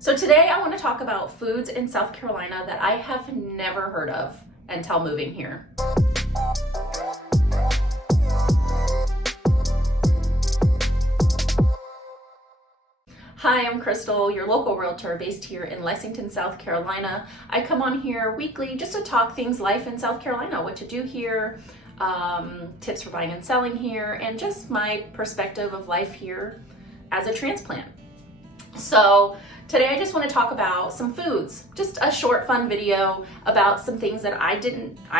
So today I want to talk about foods in South Carolina that I have never heard of until moving here. Hi, I'm Crystal, your local realtor based here in Lexington, South Carolina. I come on here weekly just to talk things life in South Carolina, what to do here, tips for buying and selling here, and just my perspective of life here as a transplant. So today I just want to talk about some foods, just a short fun video about some things that I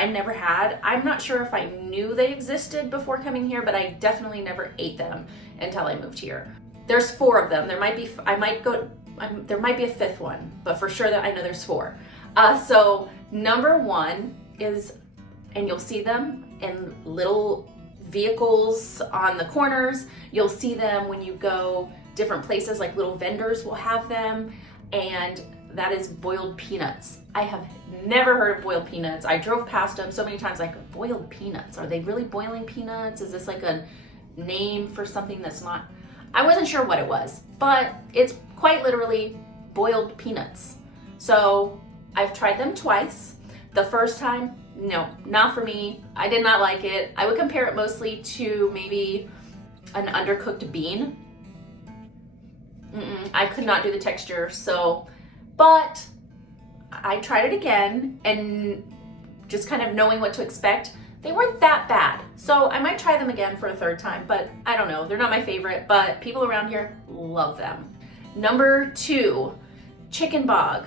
never had. I'm not sure if I knew they existed before coming here, but I definitely never ate them until I moved here. There's 4 of them. There might be a 5th one, but for sure that I know there's 4. So number 1 is, and you'll see them in little vehicles on the corners. You'll see them when you go different places, like little vendors will have them, and that is boiled peanuts. I have never heard of boiled peanuts. I drove past them so many times, like, boiled peanuts. Are they really boiling peanuts? Is this like a name for something that's not? I wasn't sure what it was, but it's quite literally boiled peanuts. So I've tried them twice. The first time, no, not for me. I did not like it. I would compare it mostly to maybe an undercooked bean. I could not do the texture, but I tried it again, and just kind of knowing what to expect, they weren't that bad. So I might try them again for a 3rd time, but I don't know. They're not my favorite, but people around here love them. Number 2, chicken bog.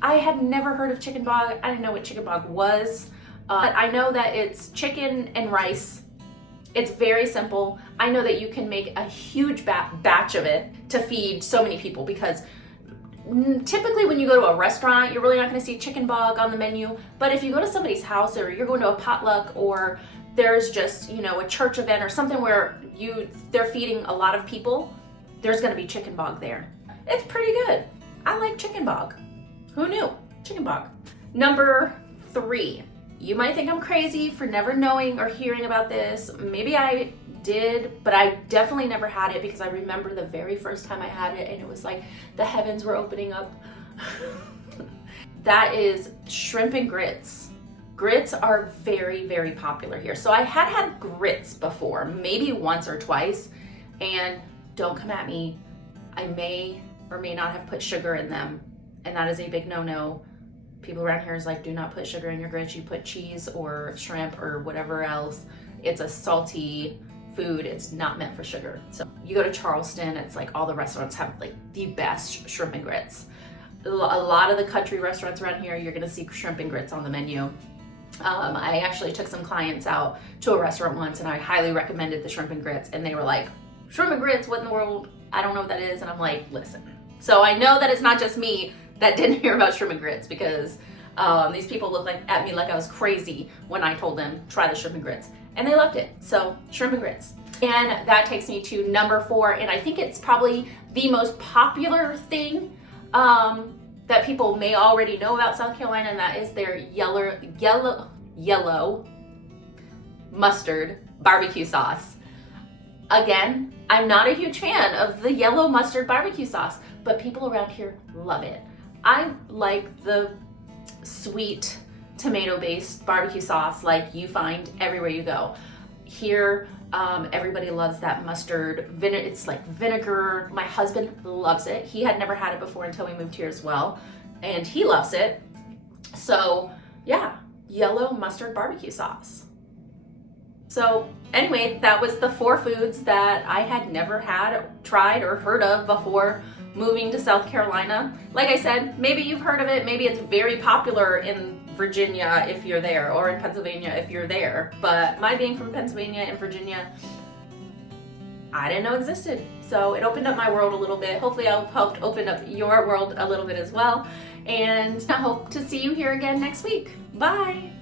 I had never heard of chicken bog. I didn't know what chicken bog was, but I know that it's chicken and rice. It's very simple. I know that you can make a huge batch of it to feed so many people, because typically when you go to a restaurant, you're really not gonna see chicken bog on the menu. But if you go to somebody's house, or you're going to a potluck, or there's just, a church event or something where they're feeding a lot of people, there's gonna be chicken bog there. It's pretty good. I like chicken bog. Who knew? Chicken bog. Number 3. You might think I'm crazy for never knowing or hearing about this. Maybe I did, but I definitely never had it, because I remember the very first time I had it and it was like the heavens were opening up. That is shrimp and grits. Grits are very, very popular here. So I had grits before, maybe once or twice, and don't come at me. I may or may not have put sugar in them, and that is a big no-no. People around here is like, do not put sugar in your grits. You put cheese or shrimp or whatever else. It's a salty food. It's not meant for sugar. So you go to Charleston, it's like all the restaurants have like the best shrimp and grits. A lot of the country restaurants around here, you're gonna see shrimp and grits on the menu. I actually took some clients out to a restaurant once, and I highly recommended the shrimp and grits, and they were like, shrimp and grits, what in the world? I don't know what that is. And I'm like, listen. So I know that it's not just me that didn't hear about shrimp and grits, because these people looked at me like I was crazy when I told them, try the shrimp and grits, and they loved it. So shrimp and grits. And that takes me to number 4, and I think it's probably the most popular thing that people may already know about South Carolina, and that is their yellow mustard barbecue sauce. Again, I'm not a huge fan of the yellow mustard barbecue sauce, but people around here love it. I like the sweet tomato-based barbecue sauce like you find everywhere you go. Here, everybody loves that mustard. It's like vinegar. My husband loves it. He had never had it before until we moved here as well, and he loves it. So yeah, yellow mustard barbecue sauce. So anyway, that was the 4 foods that I had never tried or heard of before moving to South Carolina. Like I said, maybe you've heard of it. Maybe it's very popular in Virginia if you're there, or in Pennsylvania if you're there. But my being from Pennsylvania and Virginia, I didn't know existed. So it opened up my world a little bit. Hopefully I'll help open up your world a little bit as well. And I hope to see you here again next week. Bye.